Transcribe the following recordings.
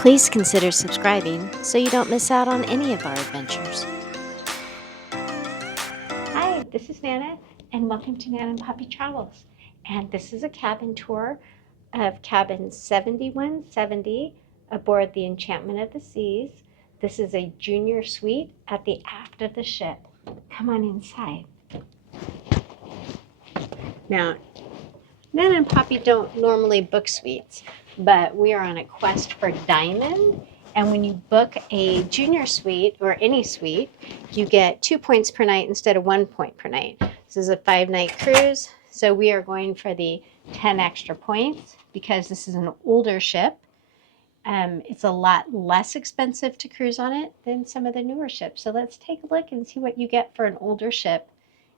Please consider subscribing so you don't miss out on any of our adventures. Hi, this is Nana, and welcome to Nana and Poppy Travels. And this is a cabin tour of cabin 7170 aboard the Enchantment of the Seas. This is a junior suite at the aft of the ship. Come on inside. Now, Nana and Poppy don't normally book suites, but we are on a quest for diamond. And when you book a junior suite or any suite, you get 2 points per night instead of 1 point per night. This is a 5-night cruise, so we are going for the 10 extra points because this is an older ship. It's a lot less expensive to cruise on it than some of the newer ships. So let's take a look and see what you get for an older ship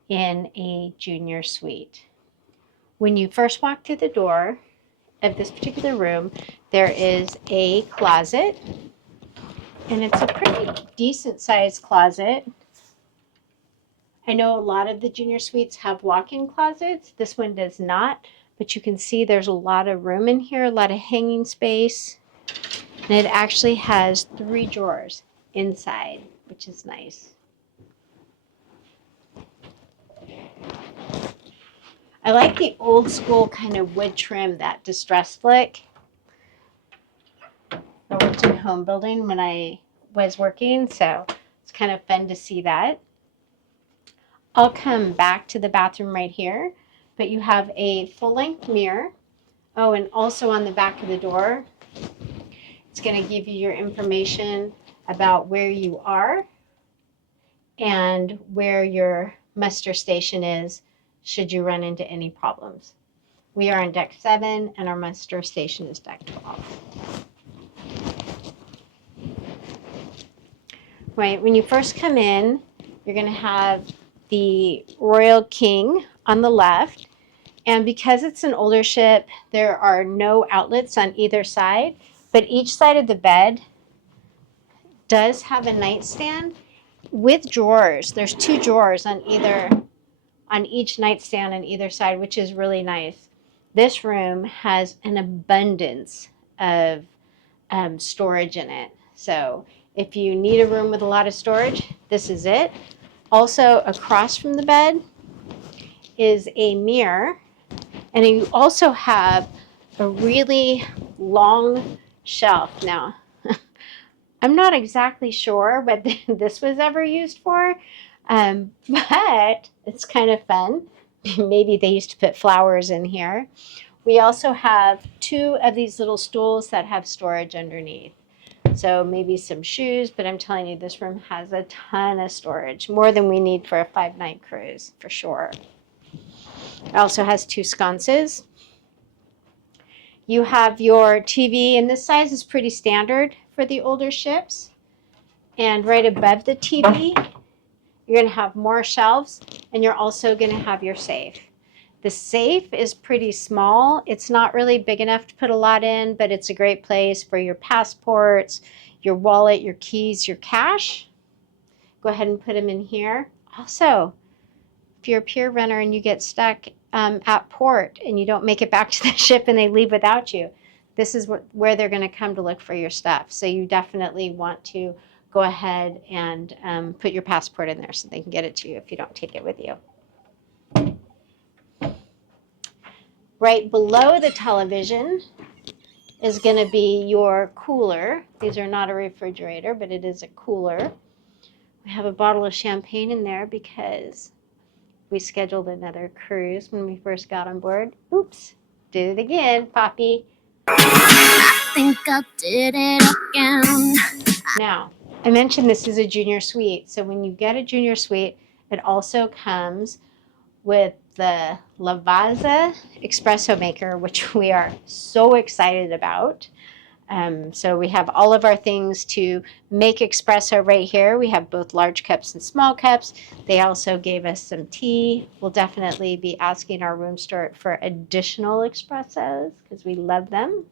in a junior suite. When you first walk through the door of this particular room, there is a closet, and it's a pretty decent sized closet. I know a lot of the junior suites have walk-in closets. This one does not, but you can see there's a lot of room in here, a lot of hanging space, and it actually has 3 drawers inside, which is nice. I like the old school kind of wood trim, that distressed look. I worked in home building when I was working, so it's kind of fun to see that. I'll come back to the bathroom right here, but you have a full-length mirror. Oh, and also on the back of the door, it's going to give you your information about where you are and where your muster station is should you run into any problems. We are on deck 7 and our muster station is deck 12. Right, when you first come in, you're going to have the Royal King on the left. And because it's an older ship, there are no outlets on either side, but each side of the bed does have a nightstand with drawers. There's 2 drawers on each nightstand on either side, which is really nice. This room has an abundance of storage in it. So if you need a room with a lot of storage, this is it. Also, across from the bed is a mirror, and you also have a really long shelf. Now, I'm not exactly sure what this was ever used for, but it's kind of fun. Maybe they used to put flowers in here. We also have 2 of these little stools that have storage underneath. So maybe some shoes, but I'm telling you, this room has a ton of storage, more than we need for a 5-night cruise, for sure. It also has 2 sconces. You have your TV, and this size is pretty standard for the older ships. And right above the TV, you're going to have more shelves, and you're also going to have your safe. The safe is pretty small. It's not really big enough to put a lot in, but it's a great place for your passports, your wallet, your keys, your cash. Go ahead and put them in here. Also, if you're a pier runner and you get stuck at port and you don't make it back to the ship and they leave without you, this is where they're going to come to look for your stuff. So you definitely want to go ahead and put your passport in there so they can get it to you if you don't take it with you. Right below the television is going to be your cooler. These are not a refrigerator, but it is a cooler. We have a bottle of champagne in there because we scheduled another cruise when we first got on board. Oops, did it again, Poppy. I think I did it again. Now, I mentioned this is a junior suite. So when you get a junior suite, it also comes with the Lavazza espresso maker, which we are so excited about. So we have all of our things to make espresso right here. We have both large cups and small cups. They also gave us some tea. We'll definitely be asking our room steward for additional espressos because we love them.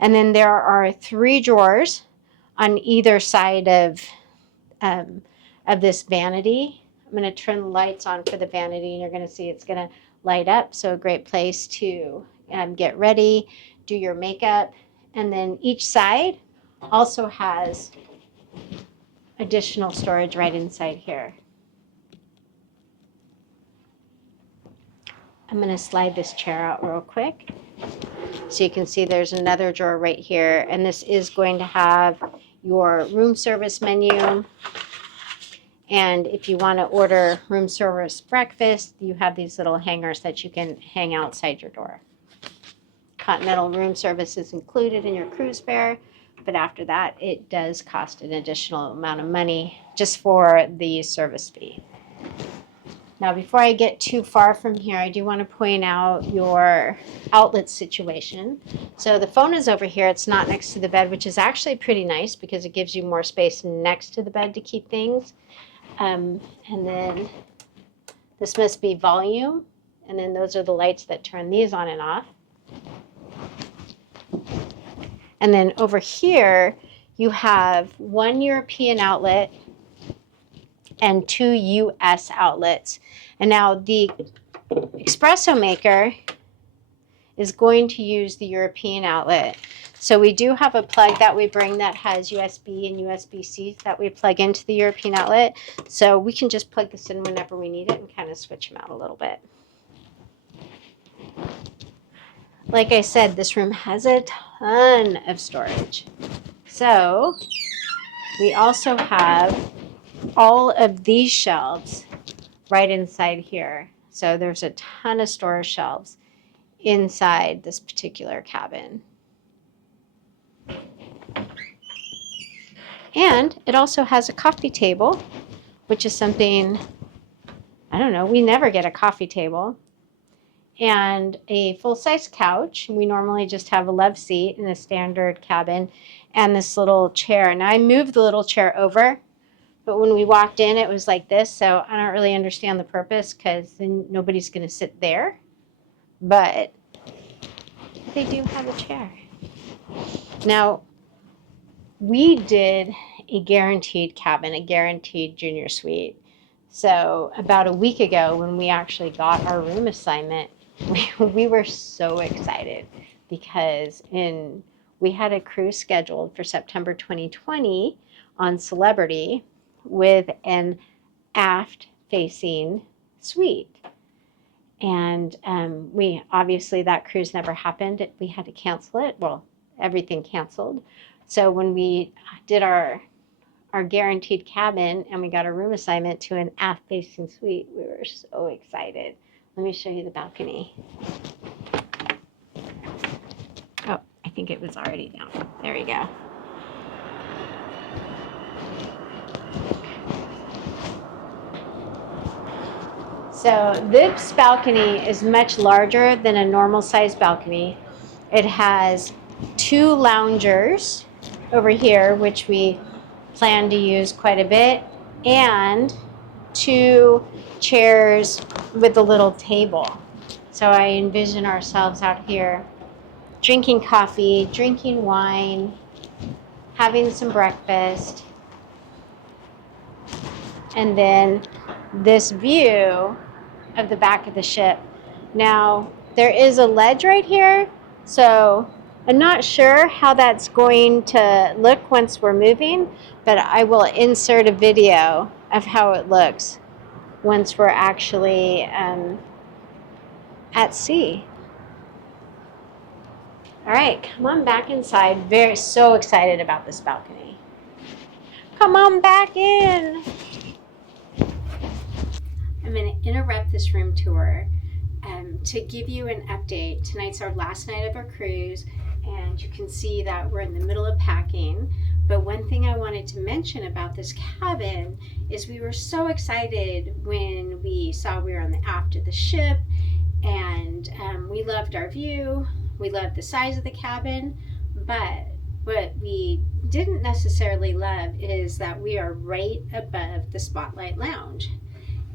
And then there are 3 drawers on either side of this vanity. I'm going to turn the lights on for the vanity, and you're going to see it's going to light up. So a great place to get ready, do your makeup. And then each side also has additional storage right inside here. I'm going to slide this chair out real quick. So you can see there's another drawer right here, and this is going to have your room service menu. And if you want to order room service breakfast, you have these little hangers that you can hang outside your door. Continental room service is included in your cruise fare, but after that, it does cost an additional amount of money just for the service fee. Now, before I get too far from here, I do want to point out your outlet situation. So the phone is over here. It's not next to the bed, which is actually pretty nice because it gives you more space next to the bed to keep things. And then this must be volume. And then those are the lights that turn these on and off. And then over here, you have one European outlet and 2 US outlets. And now the espresso maker is going to use the European outlet. So we do have a plug that we bring that has USB and USB-C that we plug into the European outlet. So we can just plug this in whenever we need it and kind of switch them out a little bit. Like I said, this room has a ton of storage. So we also have all of these shelves right inside here. So there's a ton of storage shelves inside this particular cabin. And it also has a coffee table, which is something, I don't know, we never get a coffee table. And a full-size couch. We normally just have a love seat in a standard cabin and this little chair. Now I moved the little chair over, but when we walked in, it was like this. So I don't really understand the purpose because then nobody's going to sit there. But they do have a chair. Now, we did a guaranteed cabin, a guaranteed junior suite. So about a week ago when we actually got our room assignment, we were so excited because we had a cruise scheduled for September 2020 on Celebrity with an aft-facing suite. And we obviously, that cruise never happened. We had to cancel it. Well, everything canceled. So when we did our guaranteed cabin and we got a room assignment to an aft-facing suite, we were so excited. Let me show you the balcony. Oh, I think it was already down. There you go. So this balcony is much larger than a normal size balcony. It has 2 loungers over here, which we plan to use quite a bit, and 2 chairs with a little table. So I envision ourselves out here drinking coffee, drinking wine, having some breakfast, and then this view of the back of the ship. Now, there is a ledge right here, so I'm not sure how that's going to look once we're moving, but I will insert a video of how it looks once we're actually at sea. All right, come on back inside. So excited about this balcony. Come on back in. I'm going to interrupt this room tour to give you an update. Tonight's our last night of our cruise, and you can see that we're in the middle of packing. But one thing I wanted to mention about this cabin is we were so excited when we saw we were on the aft of the ship, and we loved our view. We loved the size of the cabin, but what we didn't necessarily love is that we are right above the Spotlight Lounge.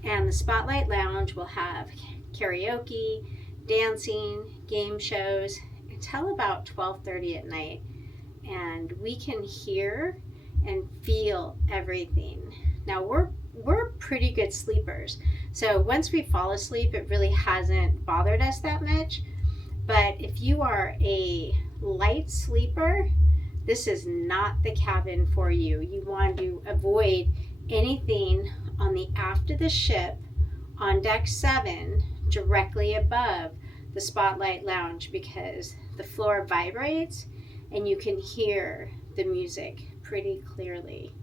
And the Spotlight Lounge will have karaoke, dancing, game shows until about 12:30 at night. And we can hear and feel everything. Now we're pretty good sleepers. So once we fall asleep, it really hasn't bothered us that much. But if you are a light sleeper, this is not the cabin for you. You want to avoid anything on the aft of the ship on deck 7 directly above the Spotlight Lounge, because the floor vibrates and you can hear the music pretty clearly.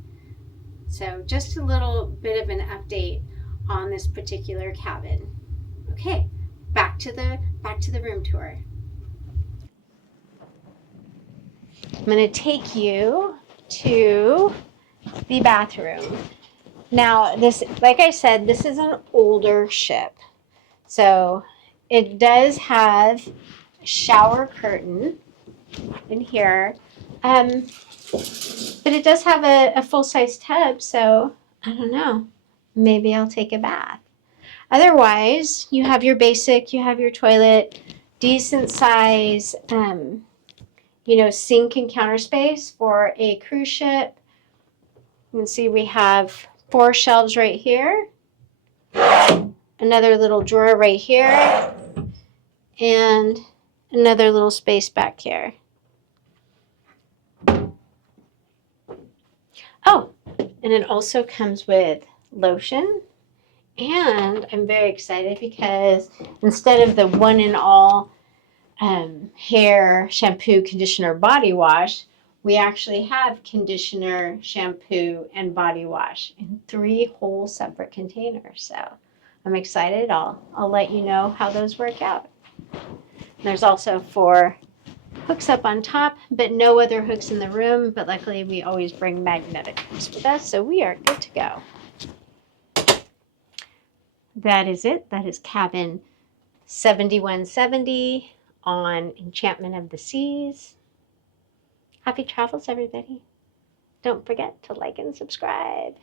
So just a little bit of an update on this particular cabin. Okay, back to the room tour. I'm going to take you to the bathroom. Now, this, like I said, this is an older ship. So it does have a shower curtain in here. But it does have a full-size tub, so I don't know. Maybe I'll take a bath. Otherwise, you have your basic, you have your toilet, decent size, sink and counter space for a cruise ship. You can see we have 4 shelves right here, another little drawer right here, and another little space back here. Oh, and it also comes with lotion. And I'm very excited because instead of the one and all hair, shampoo, conditioner, body wash, we actually have conditioner, shampoo, and body wash in 3 whole separate containers. So I'm excited. I'll let you know how those work out. There's also 4 hooks up on top, but no other hooks in the room. But luckily, we always bring magnetic hooks with us, so we are good to go. That is it. That is cabin 7170 on Enchantment of the Seas. Happy travels, everybody. Don't forget to like and subscribe.